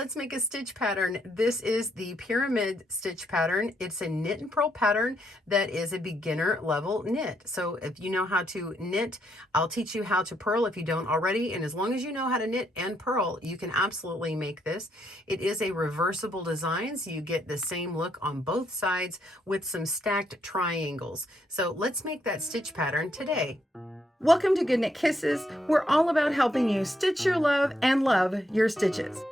let's make a stitch pattern. This is the pyramid stitch pattern. It's a knit and purl pattern that is a beginner level knit. So if you know how to knit, I'll teach you how to purl if you don't already. And as long as you know how to knit and purl, you can absolutely make this. It is a reversible design, so you get the same look on both sides with some stacked triangles. So let's make that stitch pattern today. Welcome to GoodKnit Kisses. We're all about helping you stitch your love and love your stitches.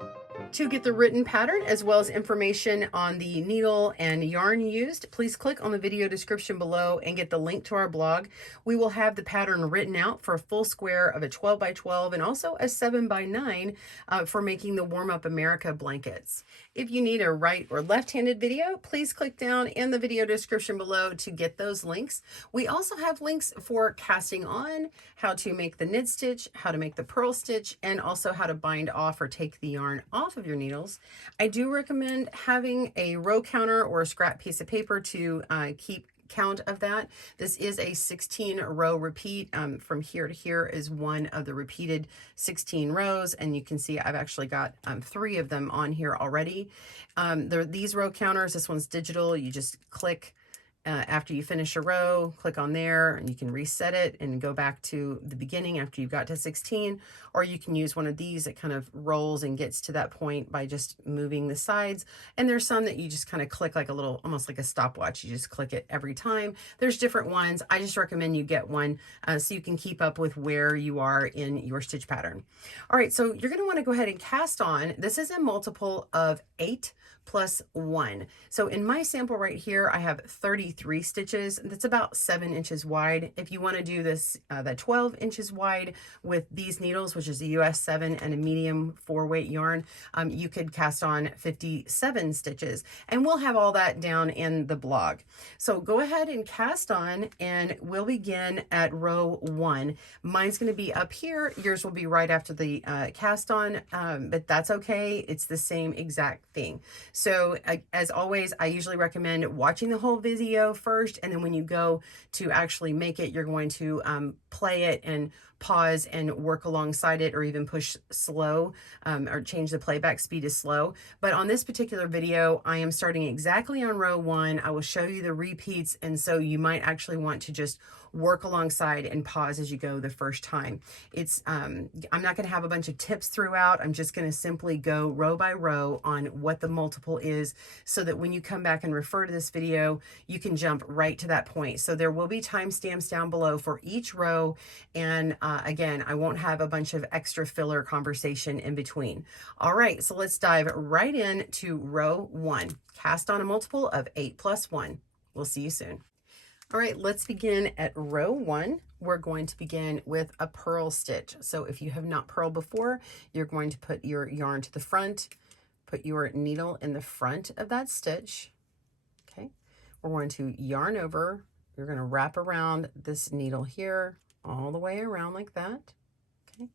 To get the written pattern as well as information on the needle and yarn used, please click on the video description below and get the link to our blog. We will have the pattern written out for a full square of a 12 by 12 and also a 7 by 9 for making the Warm Up America blankets. If you need a right or left-handed video, please click down in the video description below to get those links. We also have links for casting on, how to make the knit stitch, how to make the purl stitch, and also how to bind off or take the yarn off of your needles. I do recommend having a row counter or a scrap piece of paper to keep count of that. This is a 16 row repeat. From here to here is one of the repeated 16 rows, and you can see I've actually got 3 of them on here already. These row counters, this one's digital. You just click after you finish a row, click on there, and you can reset it and go back to the beginning after you've got to 16, or you can use one of these that kind of rolls and gets to that point by just moving the sides. And there's some that you just kind of click like a little, almost like a stopwatch. You just click it every time. There's different ones. I just recommend you get one so you can keep up with where you are in your stitch pattern. All right, so you're going to want to go ahead and cast on. This is a multiple of 8 plus 1. So in my sample right here, I have 33 stitches. That's about 7 inches wide. If you want to do this, that 12 inches wide with these needles, which is a US 7 and a medium 4-weight yarn, you could cast on 57 stitches. And we'll have all that down in the blog. So go ahead and cast on, and we'll begin at row 1. Mine's going to be up here. Yours will be right after the cast on, but that's okay. It's the same exact thing. So as always, I usually recommend watching the whole video first, and then when you go to actually make it, you're going to play it and pause and work alongside it, or even push slow or change the playback speed to slow. But on this particular video, I am starting exactly on row 1. I will show you the repeats, and so you might actually want to just work alongside and pause as you go the first time. It's I'm not going to have a bunch of tips throughout. I'm just going to simply go row by row on what the multiple is, so that when you come back and refer to this video, you can jump right to that point. So there will be timestamps down below for each row, and again, I won't have a bunch of extra filler conversation in between. All right, so let's dive right in to row 1. Cast on a multiple of 8 plus 1. We'll see you soon. All right, let's begin at row 1. We're going to begin with a purl stitch. So if you have not purled before, you're going to put your yarn to the front, put your needle in the front of that stitch. Okay, we're going to yarn over. You're going to wrap around this needle here, all the way around like that. Okay,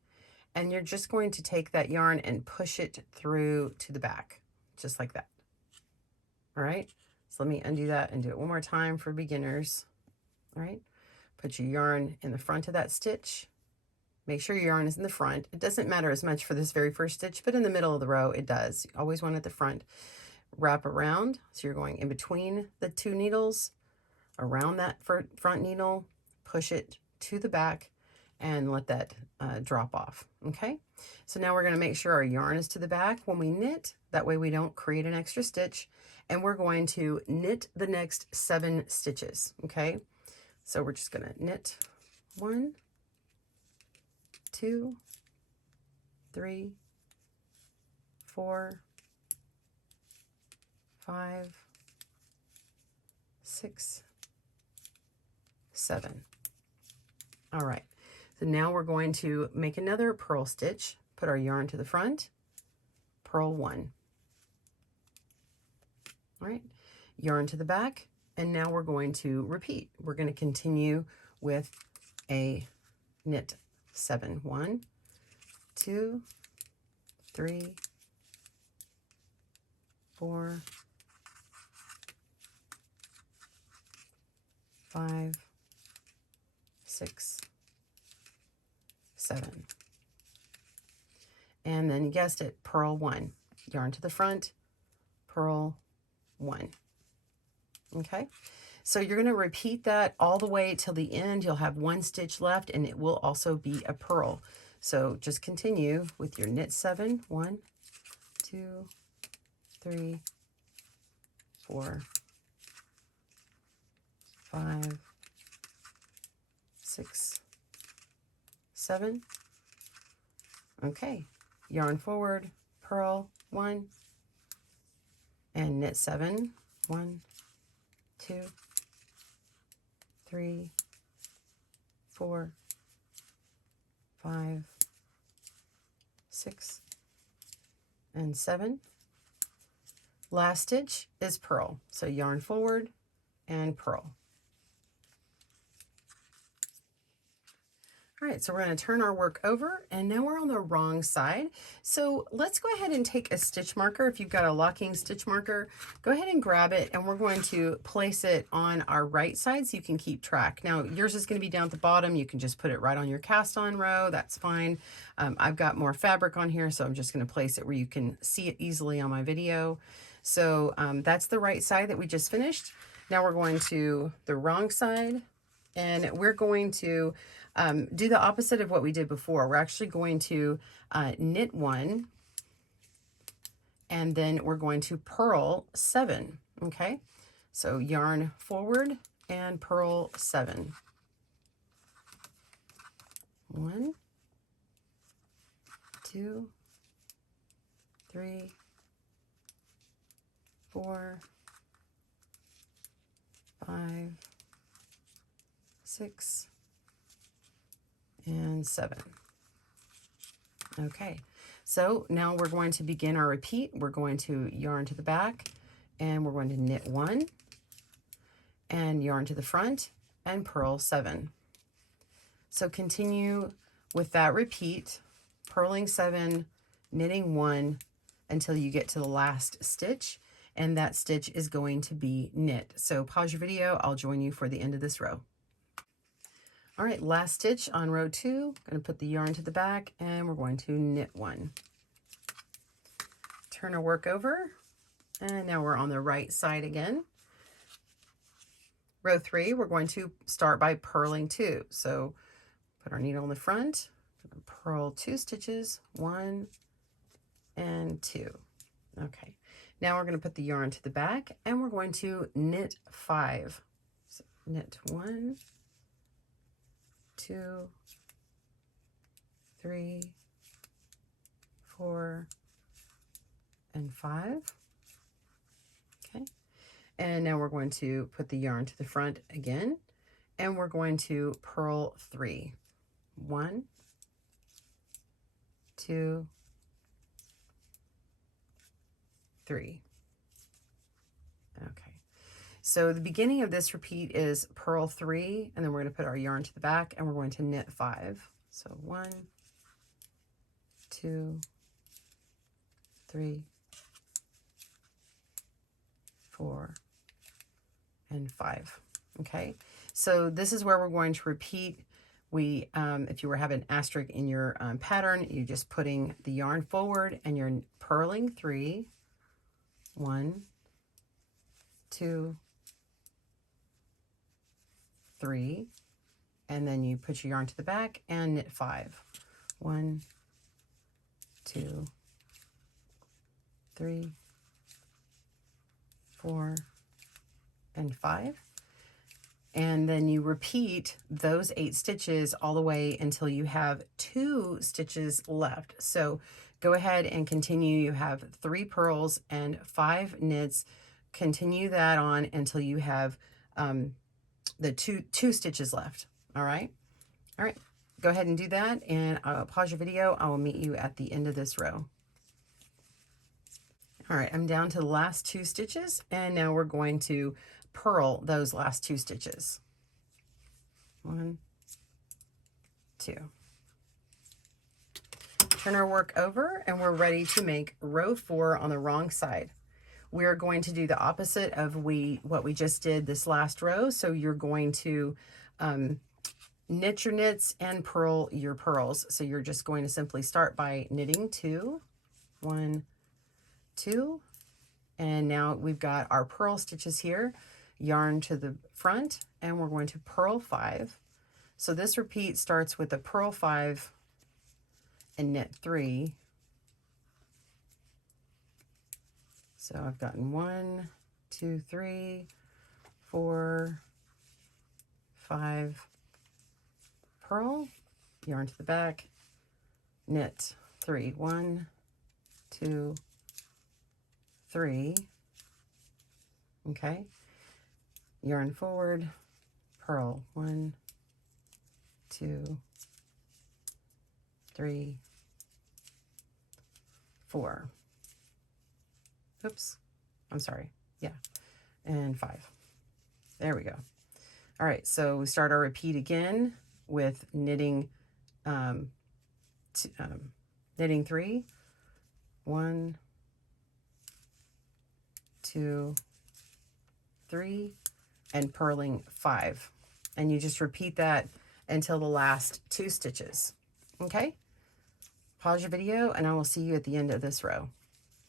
and you're just going to take that yarn and push it through to the back, just like that. All right. So let me undo that and do it one more time for beginners. All right, put your yarn in the front of that stitch. Make sure your yarn is in the front. It doesn't matter as much for this very first stitch, but in the middle of the row, it does. You always want it at the front. Wrap around, so you're going in between the 2 needles, around that front needle, push it to the back, and let that drop off. Okay, so now we're going to make sure our yarn is to the back when we knit. That way we don't create an extra stitch. And we're going to knit the next 7 stitches. Okay, so we're just going to knit 1, 2, 3, 4, 5, 6, 7. All right, so now we're going to make another purl stitch, put our yarn to the front, purl 1. All right, yarn to the back, and now we're going to repeat. We're going to continue with a knit 7. 1, 2, 3, 4, 5, 6, 7. And then you guessed it, purl 1. yarn to the front, purl 1. Okay, so you're going to repeat that all the way till the end. You'll have 1 stitch left, and it will also be a purl. So just continue with your knit 7, 1, 2, 3, 4, 5, 6, 7. Okay, yarn forward, purl 1, and knit 7, 1, 2, 3, 4, 5, 6, and 7. Last stitch is purl. So yarn forward and purl. All right, so we're going to turn our work over, and now we're on the wrong side. So let's go ahead and take a stitch marker. If you've got a locking stitch marker, go ahead and grab it, and we're going to place it on our right side so you can keep track. Now, yours is going to be down at the bottom. You can just put it right on your cast on row. That's fine. I've got more fabric on here, so I'm just going to place it where you can see it easily on my video. So that's the right side that we just finished. Now we're going to the wrong side, and we're going to do the opposite of what we did before. We're actually going to knit 1, and then we're going to purl 7. Okay, so yarn forward and purl 7. 1, 2, 3, 4, 5, 6, and 7. Okay, so now we're going to begin our repeat. We're going to yarn to the back, and we're going to knit 1, and yarn to the front, and purl 7. So continue with that repeat, purling 7, knitting 1 until you get to the last stitch, and that stitch is going to be knit. So pause your video. I'll join you for the end of this row. All right, last stitch on row 2. Going to put the yarn to the back, and we're going to knit 1. Turn our work over, and now we're on the right side again. Row 3, we're going to start by purling 2. So put our needle in the front, purl 2 stitches, 1 and 2. Okay, now we're going to put the yarn to the back, and we're going to knit 5. So knit 1, 2, 3, 4, and 5. Okay, and now we're going to put the yarn to the front again, and we're going to purl 3. 1, 2, 3. Okay. So the beginning of this repeat is purl 3, and then we're going to put our yarn to the back, and we're going to knit 5. So 1, 2, 3, 4, and 5. Okay, so this is where we're going to repeat. We, if you were having an asterisk in your pattern, you're just putting the yarn forward, and you're purling 3, 1, 2, 3, and then you put your yarn to the back and knit 5. 1, 2, 3, 4, and 5. And then you repeat those 8 stitches all the way until you have 2 stitches left. So go ahead and continue. You have 3 purls and 5 knits. Continue that on until you have the two stitches left. All right. Go ahead and do that, and I'll pause your video. I will meet you at the end of this row. All right, I'm down to the last 2 stitches, and now we're going to purl those last 2 stitches. 1, 2. Turn our work over, and we're ready to make row 4 on the wrong side. We're going to do the opposite of what we just did this last row. So you're going to knit your knits and purl your purls. So you're just going to simply start by knitting 2, 1, 2, and now we've got our purl stitches here, yarn to the front, and we're going to purl 5. So this repeat starts with a purl 5 and knit 3. So I've gotten 1, 2, 3, 4, 5, purl, yarn to the back, knit 3, 1, 2, 3, okay, yarn forward, purl 1, 2, 3, 4. Oops, I'm sorry. Yeah, and 5. There we go. All right, so we start our repeat again with knitting knitting 3, 1, 2, 3, and purling 5. And you just repeat that until the last 2 stitches. Okay? Pause your video and I will see you at the end of this row.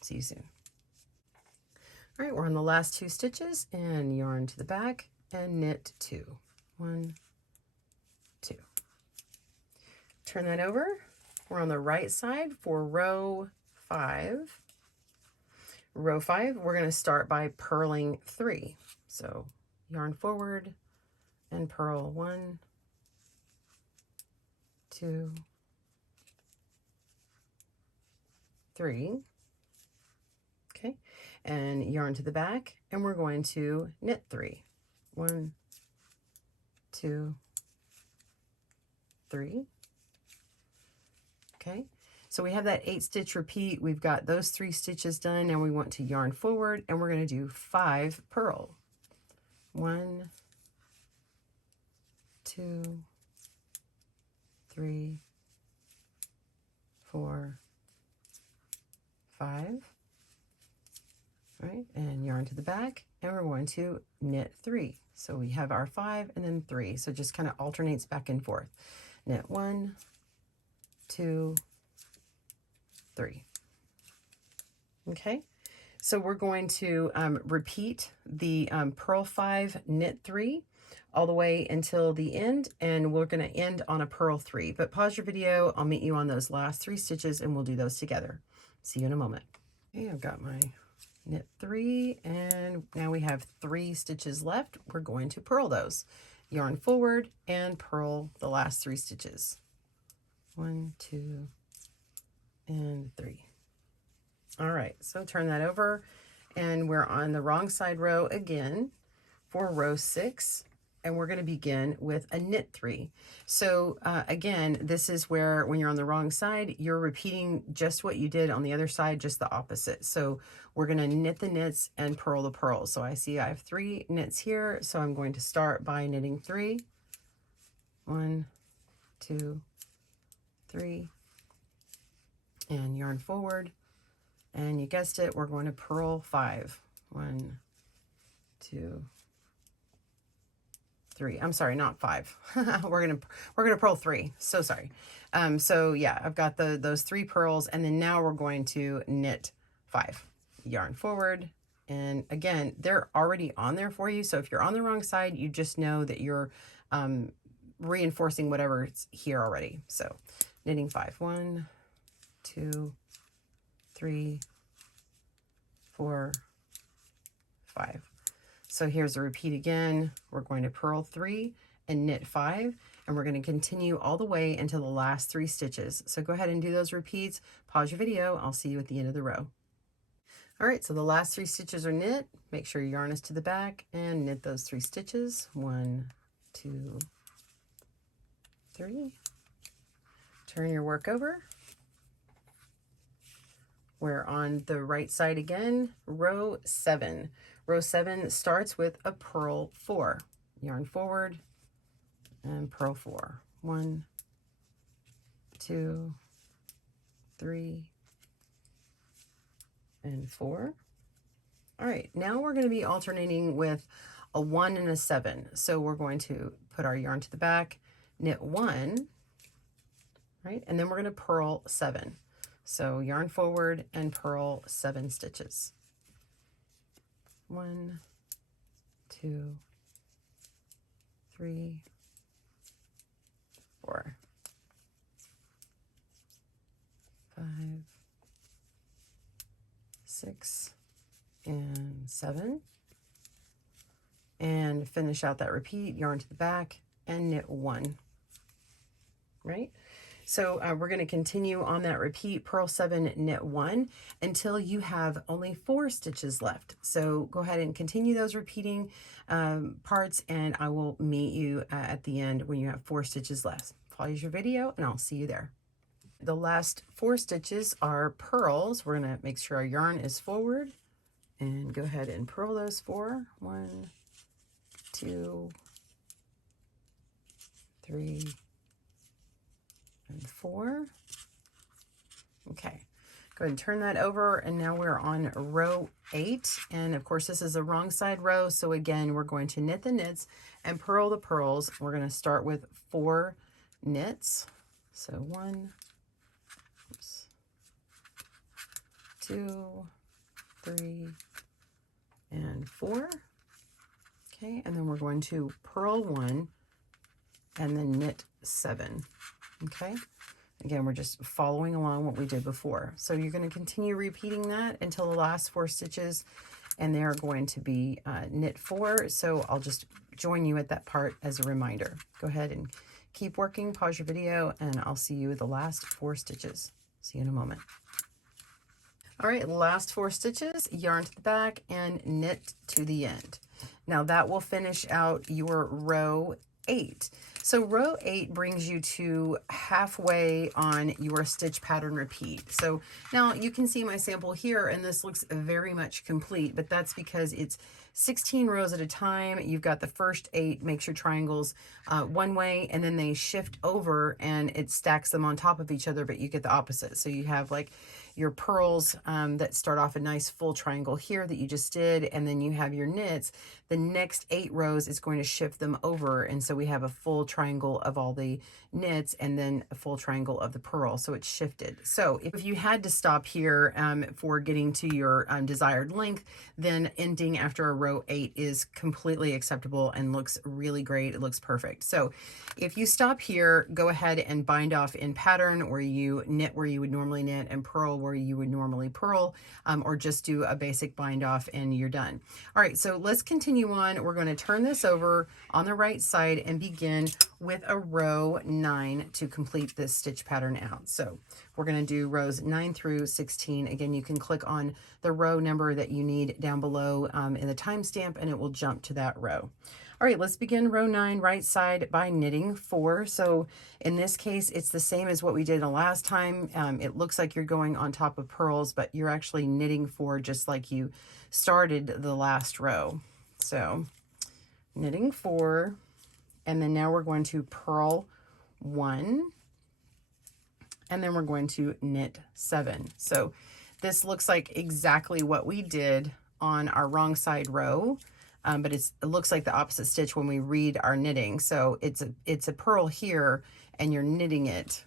See you soon. All right, we're on the last 2 stitches and yarn to the back and knit 2. 1, 2. Turn that over. We're on the right side for row 5. Row 5, we're going to start by purling 3. So yarn forward and purl 1, 2, 3. Okay, and yarn to the back, and we're going to knit 3. 1, 2, 3. Okay, so we have that 8 stitch repeat. We've got those 3 stitches done. Now we want to yarn forward, and we're going to do 5 purl. 1, 2, 3, 4, 5. Right, and yarn to the back, and we're going to knit 3. So we have our 5 and then 3. So it just kind of alternates back and forth. Knit 1, 2, 3. Okay, so we're going to repeat the purl 5, knit 3 all the way until the end, and we're going to end on a purl 3. But pause your video. I'll meet you on those last 3 stitches and we'll do those together. See you in a moment. Okay, I've got my knit 3, and now we have 3 stitches left. We're going to purl those. Yarn forward and purl the last 3 stitches. 1, 2, and 3. All right, so turn that over, and we're on the wrong side row again for row 6, and we're going to begin with a knit 3. So again, this is where when you're on the wrong side, you're repeating just what you did on the other side, just the opposite. So we're going to knit the knits and purl the purls. So I see I have 3 knits here, so I'm going to start by knitting 3. 1, 2, 3, and yarn forward, and you guessed it, we're going to purl 5. 1, 2, 3. I'm sorry, not 5. we're gonna purl 3. So sorry. So yeah, I've got those 3 purls, and then now we're going to knit 5. Yarn forward, and again, they're already on there for you. So if you're on the wrong side, you just know that you're reinforcing whatever's here already. So knitting 5. 1, 2, 3, 4, 5. So here's a repeat again. We're going to purl 3 and knit 5, and we're going to continue all the way into the last 3 stitches. So go ahead and do those repeats. Pause your video. I'll see you at the end of the row. All right, so the last 3 stitches are knit. Make sure your yarn is to the back and knit those 3 stitches. 1, 2, 3. Turn your work over. We're on the right side again, row 7. Row 7 starts with a purl 4. Yarn forward and purl 4. 1, 2, 3, and 4. All right, now we're going to be alternating with a 1 and a 7. So we're going to put our yarn to the back, knit 1, right, and then we're going to purl 7. So yarn forward and purl 7 stitches. 1, 2, 3, 4, 5, 6, and 7. And finish out that repeat, yarn to the back and knit 1, right? So we're going to continue on that repeat, purl 7, knit 1 until you have only 4 stitches left. So go ahead and continue those repeating parts, and I will meet you at the end when you have 4 stitches left. Pause your video and I'll see you there. The last 4 stitches are purls. We're going to make sure our yarn is forward and go ahead and purl those 4. 1, 2, 3, and 4. Okay, go ahead and turn that over, and now we're on row 8, and of course this is a wrong side row, so again we're going to knit the knits and purl the purls. We're going to start with 4 knits, so 1, 2, 3, and 4. Okay, and then we're going to purl 1 and then knit 7. Okay, again, we're just following along what we did before. So you're going to continue repeating that until the last 4 stitches, and they're going to be knit 4. So I'll just join you at that part as a reminder. Go ahead and keep working, pause your video, and I'll see you at the last 4 stitches. See you in a moment. All right, last 4 stitches, yarn to the back and knit to the end. Now that will finish out your row 8. So row 8 brings you to halfway on your stitch pattern repeat. So now you can see my sample here, and this looks very much complete, but that's because it's 16 rows at a time. You've got the first 8 makes your triangles one way, and then they shift over and it stacks them on top of each other, but you get the opposite. So you have like your purls that start off a nice full triangle here that you just did, and then you have your knits. The next 8 rows is going to shift them over, and so we have a full triangle of all the knits and then a full triangle of the purl, so it's shifted. So if you had to stop here for getting to your desired length, then ending after a row 8 is completely acceptable and looks really great. It looks perfect. So if you stop here, go ahead and bind off in pattern, where you knit where you would normally knit and purl where you would normally purl, or just do a basic bind off and you're done. All right, so let's continue on. We're going to turn this over on the right side and begin with a row 9 to complete this stitch pattern out. So we're going to do rows 9 through 16. Again, you can click on the row number that you need down below in the timestamp, and it will jump to that row. All right, let's begin row 9 right side by knitting 4. So in this case, it's the same as what we did the last time. It looks like you're going on top of purls, but you're actually knitting 4 just like you started the last row. So knitting 4, and then now we're going to purl 1, and then we're going to knit 7. So this looks like exactly what we did on our wrong side row. But it looks like the opposite stitch when we read our knitting. So it's a purl here and you're knitting it.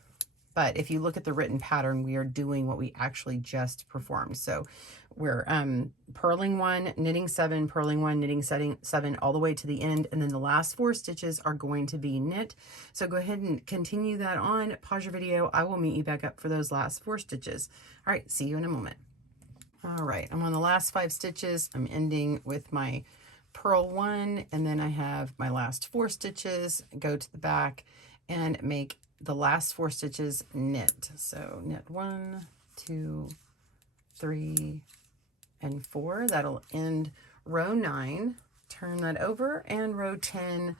But if you look at the written pattern, we are doing what we actually just performed. So we're purling 1, knitting 7, purling 1, knitting 7 all the way to the end. And then the last 4 stitches are going to be knit. So go ahead and continue that on. Pause your video. I will meet you back up for those last 4 stitches. All right, see you in a moment. All right, I'm on the last 5 stitches. I'm ending with my purl 1, and then I have my last 4 stitches, go to the back and make the last 4 stitches knit. So knit 1, 2, 3, and 4. That'll end row 9. Turn that over, and row 10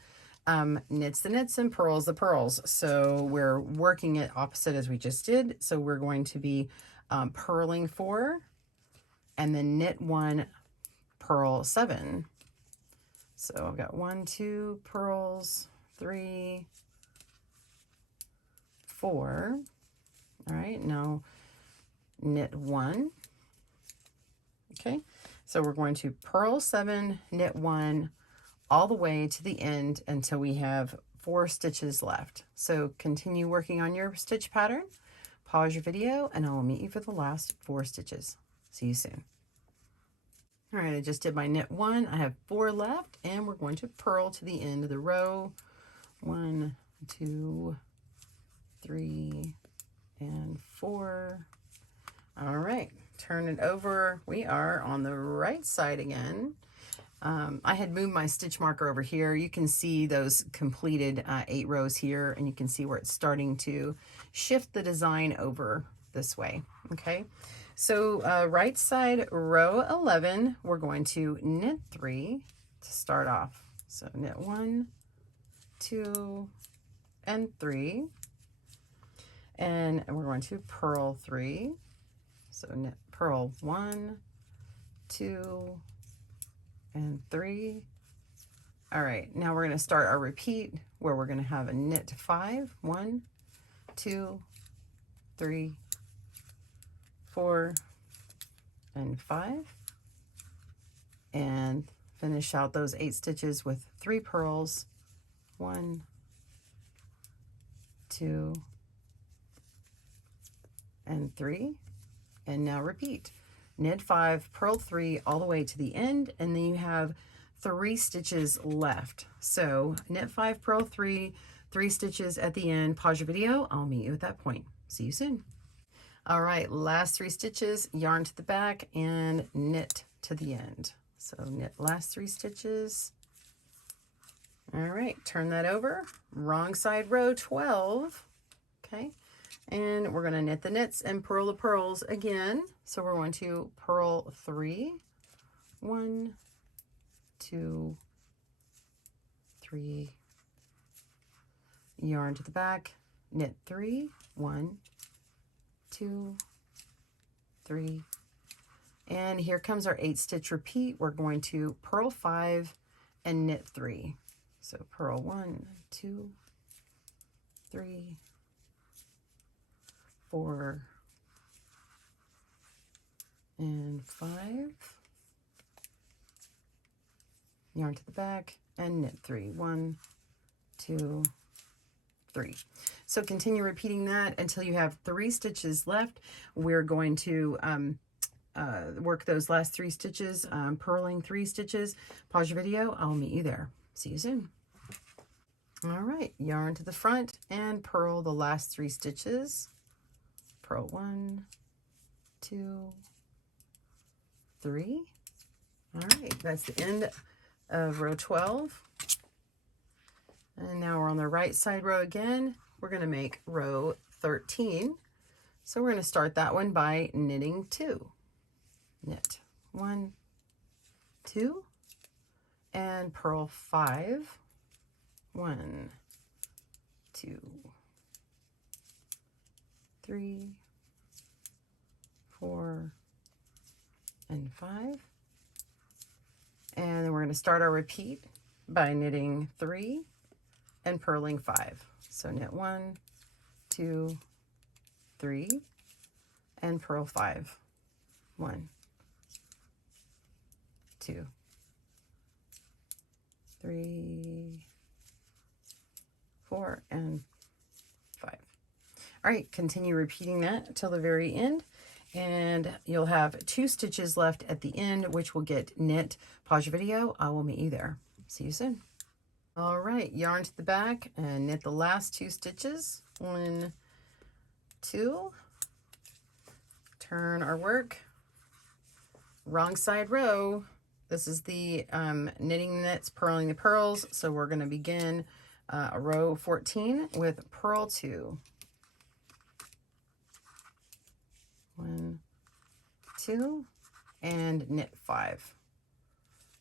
knits the knits and purls the purls. So we're working it opposite as we just did. So we're going to be purling 4 and then knit 1, purl 7. So I've got 1, 2 purls, 3, 4. All right, now knit 1. Okay, so we're going to purl 7, knit 1, all the way to the end until we have 4 stitches left. So continue working on your stitch pattern. pause your video, and I will meet you for the last 4 stitches. See you soon. All right, I just did my knit 1. I have 4 left, and we're going to purl to the end of the row. 1, 2, 3, and 4. All right, turn it over. We are on the right side again. I had moved my stitch marker over here. You can see those completed 8 rows here, and you can see where it's starting to shift the design over this way. Okay, so right side, row 11, we're going to knit 3 to start off. So knit 1, 2, and 3, and we're going to purl 3. So knit, purl 1, 2, and 3. All right, now we're going to start our repeat where we're going to have a knit 5. 1, 2, 3, 4, and 5, and finish out those 8 stitches with 3 purls. 1, 2, and 3, and now repeat. Knit 5, purl 3 all the way to the end, and then you have 3 stitches left. So knit 5, purl 3, 3 stitches at the end. Pause your video. I'll meet you at that point. See you soon. All right, last 3 stitches, yarn to the back and knit to the end. So knit last 3 stitches. All right, turn that over. Wrong side, row 12. Okay, and we're going to knit the knits and purl the purls again. So we're going to purl 3. 1, 2, 3. Yarn to the back, knit 3. 1, 2, 3. And here comes our 8 stitch repeat. We're going to purl 5 and knit 3. So purl 1, 2, 3, 4, and 5. Yarn to the back and knit 3. 1, 2, 3. So continue repeating that until you have 3 stitches left. We're going to work those last 3 stitches, purling 3 stitches. Pause your video. I'll meet you there. See you soon. All right, yarn to the front and purl the last 3 stitches. Purl 1, 2, 3. All right, that's the end of row 12. And now we're on the right side row again. We're going to make row 13. So we're going to start that one by knitting 2. Knit 1, 2, and purl 5. 1, 2, 3, 4, and 5. And then we're going to start our repeat by knitting 3 and purling 5. So knit 1, 2, 3, and purl 5. 1, 2, 3, 4, and 5. All right, continue repeating that till the very end, and you'll have 2 stitches left at the end, which will get knit. Pause your video. I will meet you there. See you soon. All right, yarn to the back and knit the last 2 stitches. 1, 2. Turn our work. Wrong side row. This is the knitting knits, purling the purls. So we're going to begin row 14 with purl 2. 1, 2, and knit 5.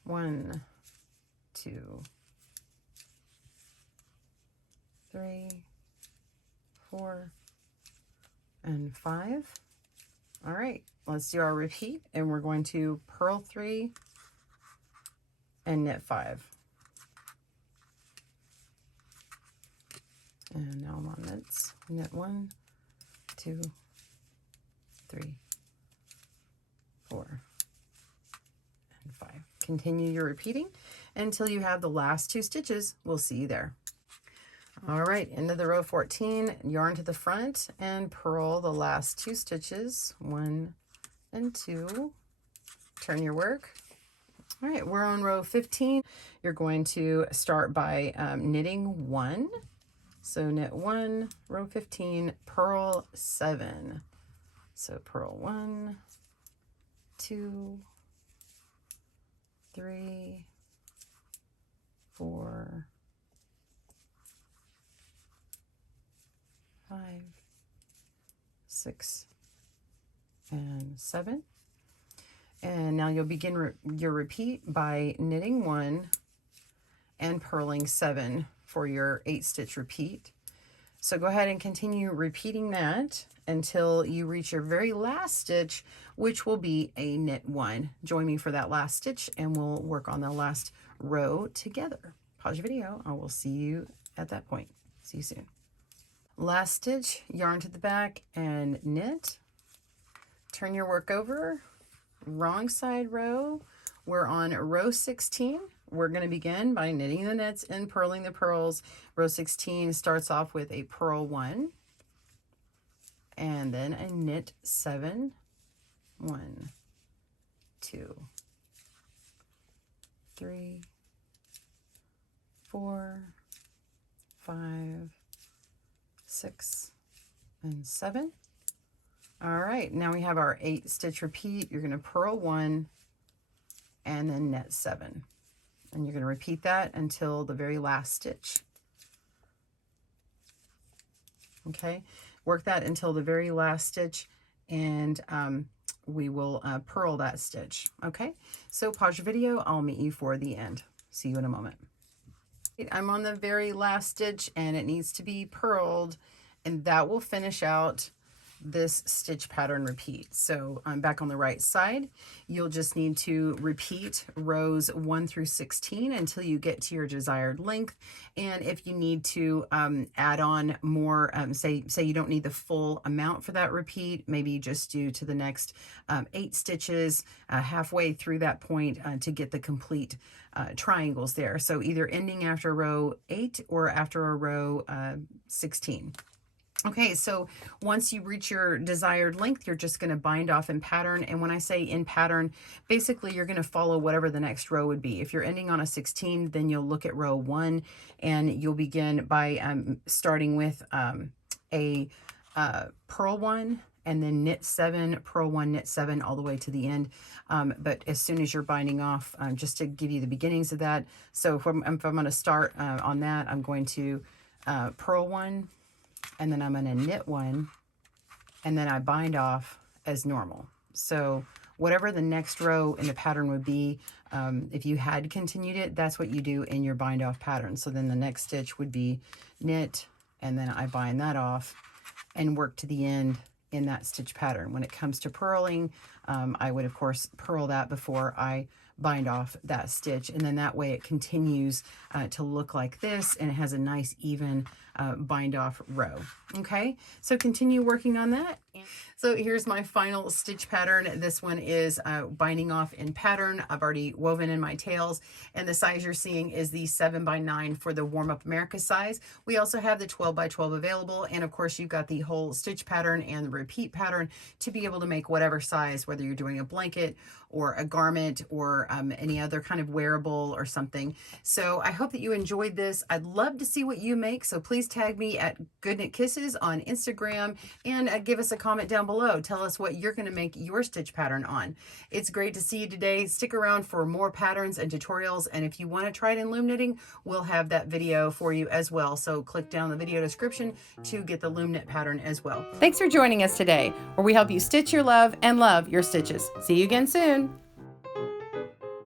1, 2, 3, 4, and 5. All right, let's do our repeat, and we're going to purl 3 and knit 5. And now I'm on knits. Knit 1, 2, 3, 4, and 5. Continue your repeating until you have the last 2 stitches. We'll see you there. All right, into the row 14, yarn to the front and purl the last 2 stitches, 1 and 2. Turn your work. All right, we're on row 15. You're going to start by knitting 1. So knit 1, row 15, purl 7. So purl 1, 2, 3, 4, 5, 6, and 7. And now you'll begin your repeat by knitting 1 and purling 7 for your 8-stitch repeat. So go ahead and continue repeating that until you reach your very last stitch, which will be a knit 1. Join me for that last stitch and we'll work on the last row together. Pause your video. I will see you at that point. See you soon. Last stitch, yarn to the back and knit. Turn your work over. Wrong side row. We're on row 16. We're going to begin by knitting the knits and purling the purls. Row 16 starts off with a purl 1 and then a knit 7. 1, 2, 3, 4, 5, 6, and 7. All right, now we have our 8-stitch repeat. You're going to purl 1 and then knit 7. And you're going to repeat that until the very last stitch. Okay, work that until the very last stitch and we will purl that stitch. Okay, so pause your video. I'll meet you for the end. See you in a moment. I'm on the very last stitch and it needs to be purled, and that will finish out this stitch pattern repeat. So I'm back on the right side. You'll just need to repeat rows 1 through 16 until you get to your desired length. And if you need to add on more, say you don't need the full amount for that repeat, maybe you just do to the next 8 stitches halfway through that point to get the complete triangles there. So either ending after row 8 or after a row 16. Okay, so once you reach your desired length, you're just going to bind off in pattern. And when I say in pattern, basically you're going to follow whatever the next row would be. If you're ending on a 16, then you'll look at row 1 and you'll begin by starting with a purl 1 and then knit 7, purl 1, knit 7 all the way to the end. But as soon as you're binding off, just to give you the beginnings of that. So if I'm going to start on that, I'm going to purl 1, and then I'm going to knit 1, and then I bind off as normal. So whatever the next row in the pattern would be, if you had continued it, that's what you do in your bind off pattern. So then the next stitch would be knit, and then I bind that off and work to the end in that stitch pattern. When it comes to purling, I would of course purl that before I bind off that stitch, and then that way it continues to look like this, and it has a nice even bind off row. Okay, so continue working on that. So here's my final stitch pattern. This one is binding off in pattern. I've already woven in my tails, and the size you're seeing is the 7x9 for the Warm Up America size. We also have the 12x12 available, and of course you've got the whole stitch pattern and the repeat pattern to be able to make whatever size, whether you're doing a blanket or a garment or any other kind of wearable or something. So I hope that you enjoyed this. I'd love to see what you make, so please tag me at GoodKnit Kisses on Instagram and give us a comment down below. Tell us what you're going to make your stitch pattern on. It's great to see you today. Stick around for more patterns and tutorials, and if you want to try it in loom knitting, we'll have that video for you as well. So click down the video description to get the loom knit pattern as well. Thanks for joining us today, where we help you stitch your love and love your stitches. See you again soon.